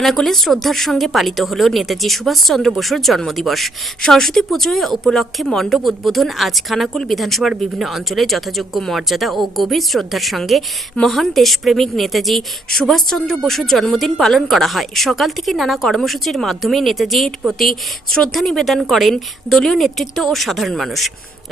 খানাকুলে শ্রদ্ধার সঙ্গে পালিত হল নেতাজি সুভাষচন্দ্র বসুর জন্মদিবস। সরস্বতী পুজোয় উপলক্ষে মণ্ডপ উদ্বোধন আজ খানাকুল বিধানসভার বিভিন্ন অঞ্চলে যথাযোগ্য মর্যাদা ও গভীর শ্রদ্ধার সঙ্গে মহান দেশপ্রেমিক নেতাজি সুভাষচন্দ্র বসুর জন্মদিন পালন করা হয়। সকাল থেকে নানা কর্মসূচির মাধ্যমে নেতাজির প্রতি শ্রদ্ধা নিবেদন করেন দলীয় নেতৃত্ব ও সাধারণ মানুষ।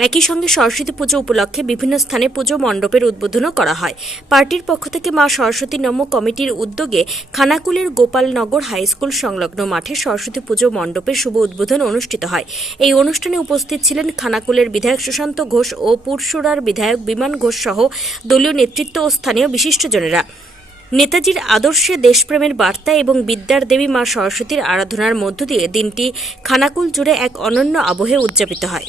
একই সঙ্গে সরস্বতী পুজো উপলক্ষে বিভিন্ন স্থানে পুজো মণ্ডপের উদ্বোধনও করা হয়। পার্টির পক্ষ থেকে মা সরস্বতী নম কমিটির উদ্যোগে খানাকুলের গোপালনগর হাই স্কুল সংলগ্ন মাঠে সরস্বতী পুজো মণ্ডপের শুভ উদ্বোধন অনুষ্ঠিত হয়। এই অনুষ্ঠানে উপস্থিত ছিলেন খানাকুলের বিধায়ক সুশান্ত ঘোষ ও পুরসুরার বিধায়ক বিমান ঘোষ সহ দলীয় নেতৃত্ব ও স্থানীয় বিশিষ্টজনেরা। নেতাজির আদর্শে দেশপ্রেমের বার্তা এবং বিদ্যার দেবী মা সরস্বতীর আরাধনার মধ্য দিয়ে দিনটি খানাকুল জুড়ে এক অনন্য আবহে উদযাপিত হয়।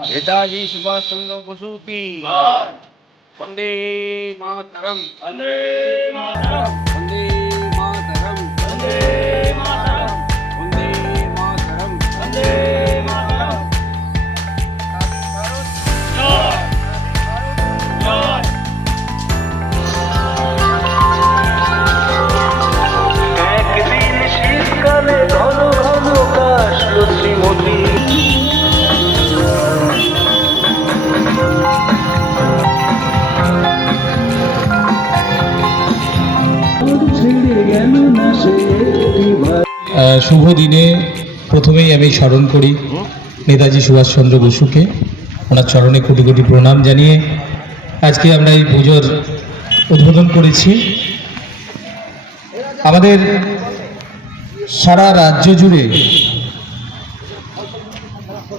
નેતાજી સુભાષચંદ્ર બસુ કી વંદે માતરમ. વંદે માતરમ. વંદે માતરમ. વંદે শুভ দিনে প্রথমেই আমি স্মরণ করি নেতাজি সুভাষচন্দ্র বসুকে। ওনার চরণে কোটি কোটি প্রণাম জানিয়ে আজকে আমরা এই পুজোর উদ্বোধন করেছি। আমাদের সারা রাজ্য জুড়ে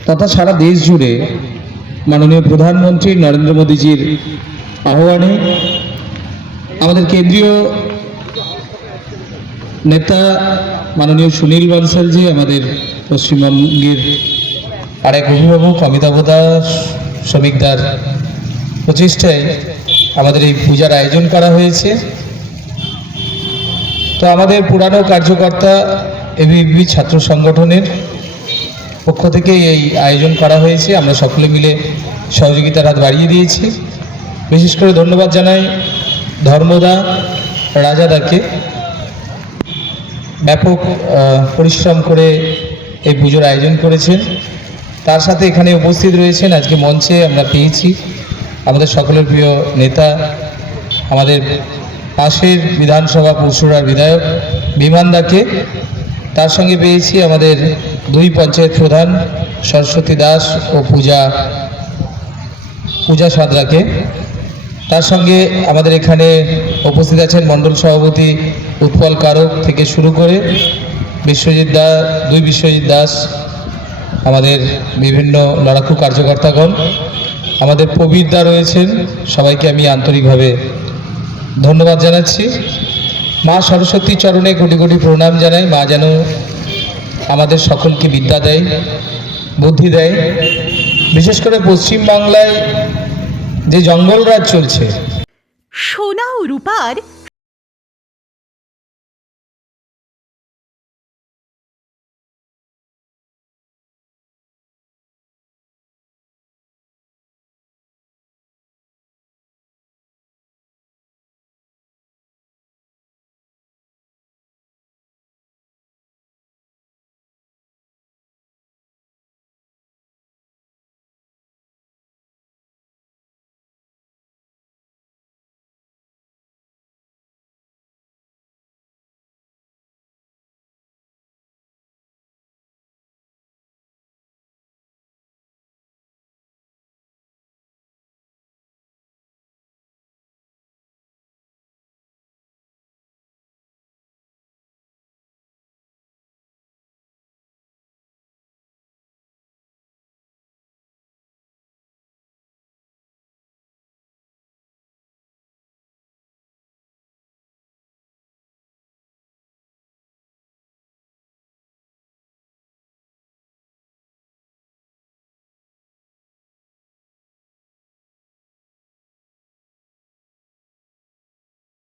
তথা সারা দেশ জুড়ে মাননীয় প্রধানমন্ত্রী নরেন্দ্র মোদীজির আহ্বানে আমাদের কেন্দ্রীয় নেতা মাননীয় সুনীল বনসালজি, আমাদের পশ্চিমবঙ্গের আরেক অভিভাবক অমিতাভ দাস, শ্রমিকদার প্রচেষ্টায় আমাদের এই পূজার আয়োজন করা হয়েছে। তো আমাদের পুরানো কার্যকর্তা এবিবি ছাত্র সংগঠনের পক্ষ থেকে এই আয়োজন করা হয়েছে। আমরা সকলে মিলে সহযোগিতার হাত বাড়িয়ে দিয়েছি। বিশেষ করে ধন্যবাদ জানাই ধর্মদা রাজাদাকে ব্যাপক পরিশ্রম করে এই পুজোর আয়োজন করেছেন। তার সাথে এখানে উপস্থিত রয়েছেন, আজকে মঞ্চে আমরা পেয়েছি আমাদের সকলের প্রিয় নেতা, আমাদের পাশের বিধানসভা পরশুরার বিধায়ক বিমানদাকে তার সঙ্গে পেয়েছি আমাদের দুই পঞ্চায়েত প্রধান সরস্বতী দাস ও পূজা পূজা সাদরাকে তার সঙ্গে আমাদের এখানে উপস্থিত আছেন মণ্ডল সভাপতি উৎপল কারক থেকে শুরু করে বিশ্বজিৎ দা, দুই বিশ্বজিৎ দাস, আমাদের বিভিন্ন লড়াকু কার্যকর্তাগণ, আমাদের প্রবীর দা রয়েছেন, সবাইকে আমি আন্তরিকভাবে ধন্যবাদ জানাচ্ছি। মা সরস্বতী চরণে কোটি কোটি প্রণাম জানাই। মা যেন আমাদের সকলকে বিদ্যা দেয়, বুদ্ধি দেয়। বিশেষ করে পশ্চিমবাংলায় যে জঙ্গলরাজ চলছে সোনা ও রূপার